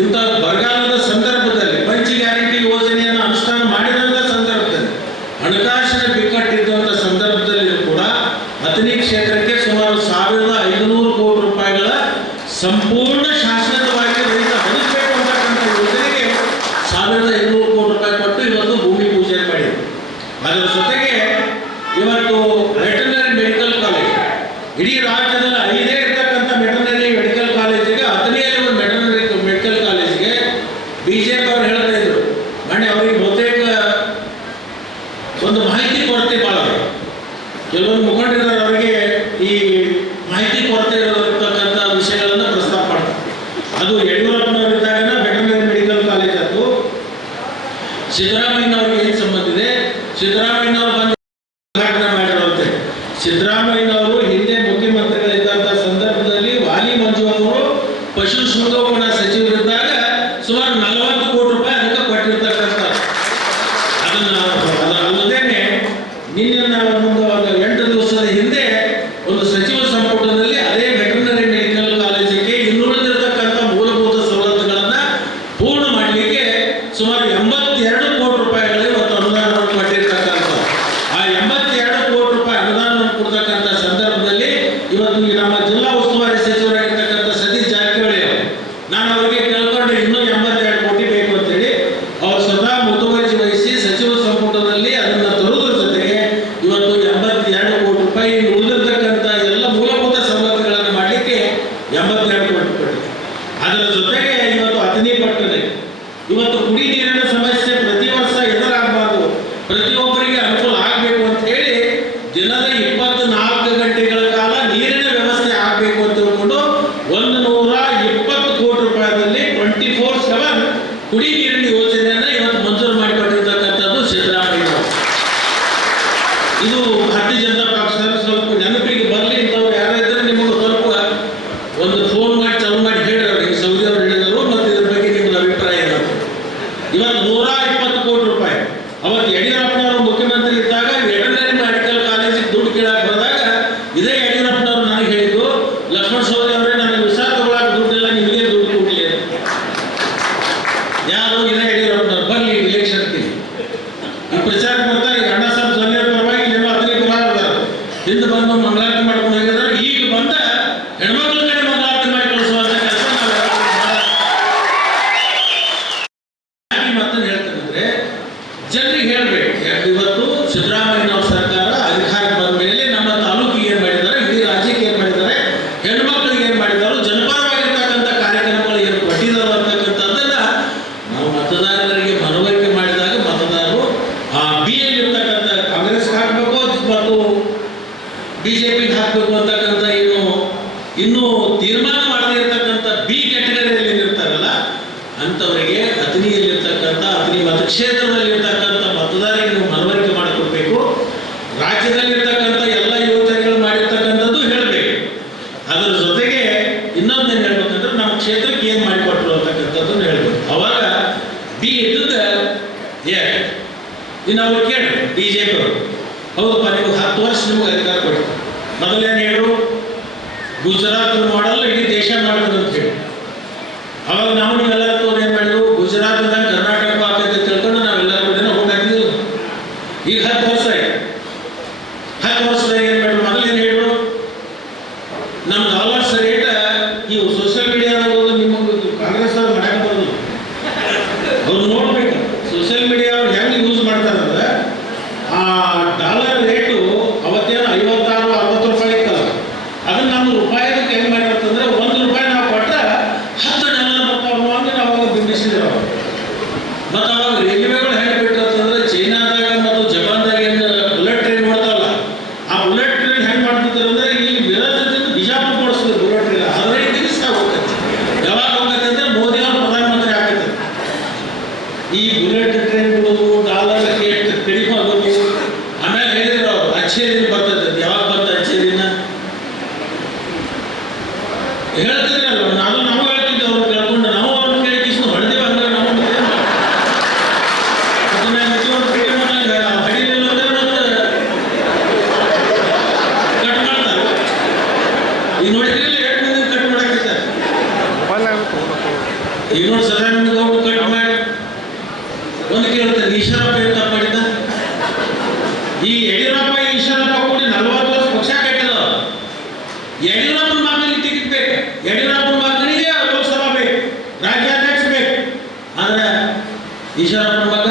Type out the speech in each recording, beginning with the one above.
ಇಂಥ ಬರಗಾಲದ ಸಂದರ್ಭದಲ್ಲಿ ಪಂಚ ಗ್ಯಾರಂಟಿ ಯೋಜನೆಯನ್ನು ಅನುಷ್ಠಾನ ಮಾಡಿದಂಥ ಸಂದರ್ಭದಲ್ಲಿ ಹಣಕಾಸಿನ ಬಿಕ್ಕಟ್ಟಿದ್ದಂಥ ಸಂದರ್ಭದಲ್ಲಿ ಕೂಡ ಅಥಣಿ ಕ್ಷೇತ್ರಕ್ಕೆ ಸುಮಾರು 1500 ಕೋಟಿ ರೂಪಾಯಿಗಳ ಸಂಪೂರ್ಣ ಶಾಸನವಾಗಿ ರೈತ ಬದುಕಬೇಕು ಅಂತಕ್ಕಂಥ ಯೋಜನೆಗೆ 1500 ಕೋಟಿ ರೂಪಾಯಿ ಕೊಟ್ಟು ಇವತ್ತು ಭೂಮಿ ಪೂಜೆ ಮಾಡಿದೆ. ಅದರ ಜೊತೆಗೆ ಇವತ್ತು ವೆಟರ್ನರಿ ಮೆಡಿಕಲ್ ಕಾಲೇಜ್ ಇಡೀ ರಾಜ್ಯದಲ್ಲಿ 5 ಇರ್ತಕ್ಕಂಥ ವೆಟರ್ನರಿ ಮೆಡಿಕಲ್ ಕಾಲೇಜಿಗೆ ಅಥಣಿಯಲ್ಲಿ ಒಂದು ವೆಟರ್ನರಿ ಮೆಡಿಕಲ್ ಕಾಲೇಜಿಗೆ ಬಿಜೆಪಿ ಅವರು ಹೇಳ್ತಾ ಇದ್ರು. ಮೊನ್ನೆ ಅವರಿಗೆ ಬಹುತೇಕ ಒಂದು ಮಾಹಿತಿ ಕೊರತೆ ಭಾಳ ಕೆಲವೊಂದು ಮುಖಂಡರಿದ್ದಾರೆ, ಅವರಿಗೆ ಈ ಮಾಹಿತಿ ಕೊರತೆ ಇರತಕ್ಕಂಥ ವಿಷಯಗಳನ್ನು ಪ್ರಸ್ತಾಪ ಮಾಡ್ತಾರೆ. ಅದು ಯಡಿಯೂರಪ್ಪನವರಿದ್ದಾಗ ವೆಟರ್ನರಿ ಮೆಡಿಕಲ್ ಕಾಲೇಜ್ ಅದು ಸಿದ್ದರಾಮಯ್ಯನವ್ರಿಗೆ ಏನು ಸಂಬಂಧ ಇದೆ? ಸಿದ್ದರಾಮಯ್ಯನವರು ಬಂದು ಉದ್ಘಾಟನೆ ಮಾಡಿರುವಂತೆ. ಸಿದ್ದರಾಮಯ್ಯನವರು ಹಿಂದೆ ಮುಖ್ಯಮಂತ್ರಿಗಳಿದ್ದಂಥ ಸಂದರ್ಭದಲ್ಲಿ ವಾಲಿ ಮಂಜು ಅವರು ಪಶು ಸಂಗೋಪನಾ ಸಚಿವರಿದ್ದಾಗ ಸುಮಾರು 40 ಕೋಟಿ ರೂಪಾಯಿ ಅದಕ್ಕೆ ಕೊಟ್ಟಿರ್ತಕ್ಕಂಥ ಅಲ್ಲದೇನೆ ನಿನ್ನೆ ನಾವು ಒಂದು 8 ದಿವಸದ ಹಿಂದೆ ಒಂದು ಸಚಿವ ಸಂಪುಟದಲ್ಲಿ ಅದೇ ವೆಟರ್ನರಿ ಮೆಡಿಕಲ್ ಕಾಲೇಜಿಗೆ ಇನ್ನುಳಿದಿರತಕ್ಕಂಥ ಮೂಲಭೂತ ಸವಲತ್ತುಗಳನ್ನು ಪೂರ್ಣ ಮಾಡಲಿಕ್ಕೆ ಸುಮಾರು 82 ಕೋಟಿ ರೂಪಾಯಿಗಳು ಇವತ್ತು ಅನುದಾನವನ್ನು ಕೊಟ್ಟಿರ್ತಕ್ಕಂಥ ಆ 82 ಕೋಟಿ ರೂಪಾಯಿ ಅನುದಾನವನ್ನು ಕೊಡ್ತಕ್ಕಂಥ ಸಂದರ್ಭದಲ್ಲಿ ಇವತ್ತು ನಮ್ಮ ಜಿಲ್ಲಾ ಉಸ್ತುವಾರಿ ಸಚಿವರಾಗಿರ್ತಕ್ಕಂಥ ಸತೀಶ್ ಜಾರಕಿಹೊಳಿ ಅವರು, ನಾನು ಅವರಿಗೆ ಕೇಳ್ಕೊಂಡ್ರೆ ಇನ್ನೂ 82 ಕೋಟಿ ಬೇಕು ಅಂತೇಳಿ ಅವರು ಸ್ವತಃ ಮುತುವರ್ಜಿ ವಹಿಸಿ ಸಚಿವ ಸಂಪುಟದಲ್ಲಿ ಅದನ್ನು ತರುವುದರ ಜೊತೆಗೆ ಇವತ್ತು 82 ಕೋಟಿ ರೂಪಾಯಿ ಉಳಿದಿರ್ತಕ್ಕಂಥ ಎಲ್ಲ ಮೂಲಭೂತ ಸವಲತ್ತುಗಳನ್ನು ಮಾಡಲಿಕ್ಕೆ 82 ಕೋಟಿ ಕೊಟ್ಟಿದೆ. ಅದರ ಜೊತೆಗೆ ಇವತ್ತು ಅಥಣಿ ಪಟ್ಟಣ ಇವತ್ತು ಕುಡಿ ನೀರಿನ ಸಮಸ್ಯೆ ಪ್ರತಿ ವರ್ಷ ಎದುರಾಗಬಾರ್ದು, ಪ್ರತಿಯೊಬ್ಬರಿಗೆ ಅನುಕೂಲ ಆಗಬೇಕು ಅಂತ ಹೇಳಿ ದಿನದ 24 ಗಂಟೆಗಳ ಕಾಲ ನೀರಿನ ವ್ಯವಸ್ಥೆ ಆಗಬೇಕು ಅಂತ ತಿಳ್ಕೊಂಡು 120 ಕೋಟಿ ರೂಪಾಯಿದಲ್ಲಿ 24/7 ಕುಡಿ ನೀರಿನ ಯೋಜನೆಯನ್ನು ಇವತ್ತು ಮಂಜೂರು ಮಾಡಿಕೊಟ್ಟಿರ್ತಕ್ಕಂಥದ್ದು ಸಿದ್ದರಾಮಯ್ಯ. ಇದು ಭಾರತೀಯ ಜನತಾ ಪಕ್ಷದ ಸ್ವಲ್ಪ ನೆನಪಿಗೆ ಬರಲಿ ಇಂಥವ್ರು ಯಾರಾದ್ರೂ ನಿಮಗೆ ಸ್ವಲ್ಪ ಒಂದು ಫೋನ್ ಮಾಡಿ ಚಾಲು ಮಾಡಿ ಹೇಳಿದ್ರು, ಸೌದಿ ಅವರು ಹೇಳಿದರು, ಮತ್ತು ಇದ್ರ ಬಗ್ಗೆ ನಿಮ್ಮದು ಅಭಿಪ್ರಾಯ ಏನಂತ. ಇವತ್ತು 120 ಕೋಟಿ ರೂಪಾಯಿ ಅವತ್ತು ಯಡಿಯೂರಪ್ಪನವರು ಮುಖ್ಯಮಂತ್ರಿ ಇದ್ದಾಗ ವೆಟರ್ನರಿ ಮೆಡಿಕಲ್ ಕಾಲೇಜಿಗೆ ದುಡ್ಡು ಕೇಳಕ್ಕೆ ಹೋದಾಗ ಇದೇ ಯಡಿಯೂರಪ್ಪನವರು ನನಗೆ ಹೇಳಿದ್ದು, ಲಕ್ಷ್ಮಣ ಸವದಿ ಅವರೇ ನನಗೆ ವಿಸಾ ತಗೊಳ್ಳಕ್ಕೆ ದುಡ್ಡಿಲ್ಲ, ನಿಮಗೆ ದುಡ್ಡು ಕೊಡಲಿ ಅಂತ. ಯಾರು? ಇದೇ ಯಡಿಯೂರಪ್ಪನವರು ಬರಲಿ ಇಲೆಕ್ಷನ್ಗೆ ಈ ಪ್ರಚಾರ ಬರ್ತಾರೆ. ಈಗ ಅಣ್ಣ ಸಾಹೇಬ್ ಜೊಲ್ಲೆ ಪರವಾಗಿ ಏನೋ ಅದನ್ನೇ ಬರೋದಾರ ಹಿಂದೆ ಬಂದು ಮಂಗಳಾರತಿ ಮಾಡ್ಕೊಂಡು ಹೋಗಿದ್ದಾರೆ. ಈಗ ಬಂದ ಹೆಣ್ಮಕ್ಳ ಕಡೆ ಮಂಗಳಾರತಿ ಮಾಡಿ ಕಳಿಸುವಂತ ಕೆಲಸ ನಾವು ಮತ್ತೊಂದು ಹೇಳ್ತೇನೆಂದ್ರೆ ಜನರಿಗೆ ಹೇಳ್ಬೇಕು. ಇವತ್ತು ಸಿದ್ದರಾಮಯ್ಯನವ್ರ ಸರ್ಕಾರ ಅಧಿಕಾರಕ್ಕೆ ಬಂದ ಮೇಲೆ ನಮ್ಮ ತಾಲೂಕಿಗೆ ಏನ್ ಮಾಡಿದ್ದಾರೆ, ಇಡೀ ರಾಜ್ಯಕ್ಕೆ ಏನ್ ಮಾಡಿದ್ದಾರೆ, ಹೆಣ್ಮಕ್ಳಿಗೆ ಏನ್ ಮಾಡಿದಾರೋ, ಜನಪರವಾಗಿರ್ತಕ್ಕಂಥ ಕಾರ್ಯಕ್ರಮಗಳು ಏನು ಕೊಟ್ಟಿದ್ದಾರೆ ಅಂತಕ್ಕಂಥದ್ದನ್ನ ನಾವು ಮತದಾರರಿಗೆ ಮನವರಿಕೆ ಮಾಡಿದಾಗ ಮತದಾರರು ಆ ಬಿಯಲ್ಲಿ ಇರ್ತಕ್ಕಂಥ ಕಾಂಗ್ರೆಸ್ಗೆ ಹಾಕಬೇಕು ಮತ್ತು ಬಿಜೆಪಿಗೆ ಹಾಕಬೇಕು ಅಂತಕ್ಕಂಥ ಏನು ಇನ್ನೂ ತೀರ್ಮಾನ ಮಾಡದೇ ಇರತಕ್ಕಂಥ ಬಿ ಕ್ಯಾಟಗರಿಯಲ್ಲಿ ಇರ್ತಾರಲ್ಲ ಅಂಥವರಿಗೆ ಅಥಣಿಯಲ್ಲಿರ್ತಕ್ಕಂಥ ಅಥಣಿ ಮತಕ್ಷೇತ್ರದಲ್ಲಿರ್ತಕ್ಕಂಥ ಮತದಾರರಿಗೆ ನೀವು ಮನವರಿಕೆ ಮಾಡಿಕೊಡ್ಬೇಕು. ರಾಜ್ಯದಲ್ಲಿರ್ತಕ್ಕಂಥ ಎಲ್ಲ ಯೋಜನೆಗಳು ಮಾಡಿರ್ತಕ್ಕಂಥದ್ದು ಹೇಳಬೇಕು. ಅದರ ಜೊತೆಗೆ ಇನ್ನೊಂದೇನು ಹೇಳ್ಬೇಕಂದ್ರೆ ನಮ್ಮ ಕ್ಷೇತ್ರಕ್ಕೆ ಏನು ಮಾಡಿಕೊಟ್ರು ಅಂತಕ್ಕಂಥದ್ದನ್ನು ಹೇಳಬೇಕು. ಅವಾಗ ಬಿ ಇದ್ದದ ಇನ್ನು ಅವ್ರು ಕೇಳಿ ಬಿಜೆಪಿ ಅವರು, ಹೌದಪ್ಪ ನೀವು 10 ವರ್ಷ ನಿಮಗೆ ಅಧಿಕಾರ ಕೊಡ್ತಾರೆ, ಮೊದಲೇನು ಹೇಳು ಗುಜರಾತ್ ಮಾಡಲ್ಲ ಇಡೀ ದೇಶ ಮಾಡ್ತದೆ ಅಂತ ಹೇಳಿ. ಅವಾಗ ನಾವು ನೀವೆಲ್ಲರೂ ಏನು ಮಾಡಿದ್ರು, ಗುಜರಾತ್ದಾಗ ಕರ್ನಾಟಕ ಆಗ್ತೈತೆ ತಿಳ್ಕೊಂಡು ನಾವೆಲ್ಲರೂ ಕೂಡ ಹೋಗಾಕಿದ್ರು. ಈಗ 10 ವರ್ಷ ಆಯ್ತು. 10 ವರ್ಷದಾಗ ಏನು ಮಾಡಿದ್ರು, ಮೊದಲೇನು ಹೇಳಿದ್ರು ನಮ್ಮ ಡಾಲರ್ಸ್ ರೇಟ್ ನೀವು ಸೋಷಿಯಲ್ ಮೀಡಿಯಾದಾಗ ನಿಮಗೆ ಕಾಂಗ್ರೆಸ್ ಅವ್ರು ಮಾಡಕ್ಕೆ ಬರೋದು, ಅವ್ರು ನೋಡ್ಬೇಕು ಸೋಷಿಯಲ್ ಮೀಡಿಯಾ ಅವ್ರು ಹೆಂಗೆ ಯೂಸ್ ಮಾಡ್ತಾರಂದ್ರೆ ಆ ಡಾಲರ್ ರೇಟು ಅವತ್ತೇನು 56-60 ರೂಪಾಯಿ ಇತ್ತಲ್ಲ, ಅದನ್ನ ನಮ್ಮ ರೂಪಾಯಿಗೆ ಹೆಂಗೆ ಮಾಡಿರ್ತಂದ್ರೆ 1 ರೂಪಾಯಿ ನಾವು ಕೊಟ್ಟರೆ $10 ಬರ್ತಾವ ಹಂಗೆ ಈಗ ನೋಡಿ ಸದಾನಂದ ಗೌಡ ಕಟ್ ಮಾಡಿ ಒಂದು ಕೇಳ್ತಾರೆ ಈಶ್ವರಪ್ಪ ಏನು ತಪ್ಪು ಮಾಡಿದ್ದ? ಈ ಯಡಿಯೂರಪ್ಪ ಈಶ್ವರಪ್ಪ ಕೂಡಿ 40 ವರ್ಷ ಪಕ್ಷ ಕಟ್ಟಿದ. ಯಡಿಯೂರಪ್ಪನ ಮಗನಿಗೆ ಟಿಕೆಟ್ ಬೇಕು, ಯಡಿಯೂರಪ್ಪನ ಮಗನಿಗೆ ಲೋಕಸಭಾ ಬೇಕು, ರಾಜ್ಯಾಧ್ಯಕ್ಷ ಬೇಕು. ಆದ್ರೆ ಈಶ್ವರಪ್ಪನ ಮಗ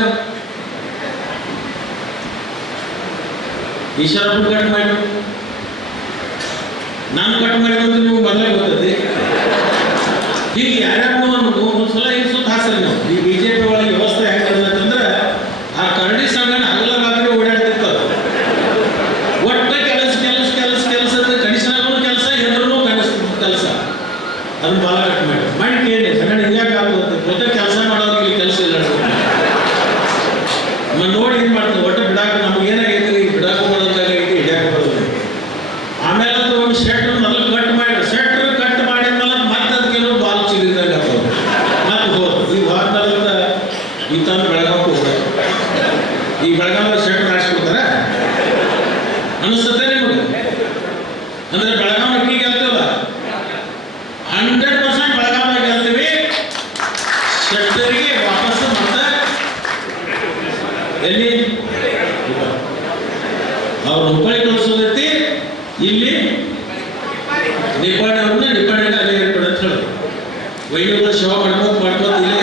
ಈಶ್ವರಪ್ಪನ ಕಟ್ ಮಾಡಿ ನಾನು ಕಟ್ ಮಾಡಿದಂತ ನೀವು ಮೊದಲೇ ಗೊತ್ತೈತಿ. ಹೀಗೆ ಯಾರ್ಯಾರು ಒಂದ್ಸಲ ಈಗ ಸುತ್ತ ಹಾಕ್ಸರಿ ನಾವು. ಈ ಬಿಜೆಪಿ ಒಳಗೆ ವ್ಯವಸ್ಥೆ ಹೆಂಗಂದ್ರೆ ಆ ಕರಡಿ ಸಂಘನ ಹಗಲ ರಾತ್ರಿ ಓಡಾಡ್ತಿರ್ತದ. ಒಟ್ಟ ಕೆಲಸ ಕೆಲಸ ಕೆಲಸ ಕೆಲಸ ಕಡಿಸನೂ ಕೆಲಸ, ಎದ್ರೂ ಕೆಲಸ. ಅದನ್ನ ಬಾಲ ಕಟ್ ಮಾಡಿ ಕೇಳಿ ಸಂಘ ಹಿಂಗಾಗ ಆಗುತ್ತೆ. ಜೊತೆ ಕೆಲಸ ಮಾಡೋರಿಗೆ ಕೆಲಸ ಇಲ್ಲ ನೋಡಿ ಏನ್ ಮಾಡ್ತೀವಿ. ಒಟ್ಟು ಬಿಡಾಕ ನಮ್ಗೆ ಏನಾಗೈತಿ, ಈಗ ಬಿಡಾಕ ಮಾಡೋದಾಗೈತಿ, ಹಿಡಿಯಾಕ ಬರೋದು. ಆಮೇಲೆ ಅದು ಒಂದು ಶೆಟ್ರ್ ಮೊದಲು ಕಟ್ ಮಾಡಿ ಮಾಡಿದ್ಮೇಲೆ ಮತ್ತೆ ಅದಕ್ಕೇನೋ ಬಾಲ್ ಚಿಗಿದಾಗ ಆಗ್ತದೆ. ಮತ್ತೆ ಹೋದ್ರು ಈ ವಾರದಲ್ಲಿಂದ ಈ ತಂದು ಬೆಳಗಾವಕ್ಕೆ ಹೋಗ್ಬೇಕು. ಈ ಬೆಳಗಾವ ಶೆಟ್ರ್ ಹಾಕ್ಸ್ಬಿಡ್ತಾರೆ ಅನಿಸುತ್ತೆ ನಿಮಗೆ? ಅಂದ್ರೆ ಬೆಳಗಾವಿ ಅಕ್ಕಿ ಗೆಲ್ತೇವಲ್ಲ, 100% ಬೆಳಗಾವಿ ಗೆಲ್ತೀವಿ. ಶೆಟ್ಟರಿಗೆ ವಾಪಸ್ ಮತ್ತೆ ಎಲ್ಲಿ ಅವ್ರು ಹುಬ್ಬಳ್ಳಿ ಕಳಿಸೋದೈತಿ, ಇಲ್ಲಿ ನಿಪ್ಪಾಣಿಯವ್ರನ್ನ ನಿಪ್ಪಾಣಿಗೆ ಅದೇ ಏರ್ಪಡೆ ಅಂತ ಹೇಳಿ ವೈದ್ಯರುಗಳ ಸೇವಾ ಮಾಡ್ಕೋತ ಇಲ್ಲಿ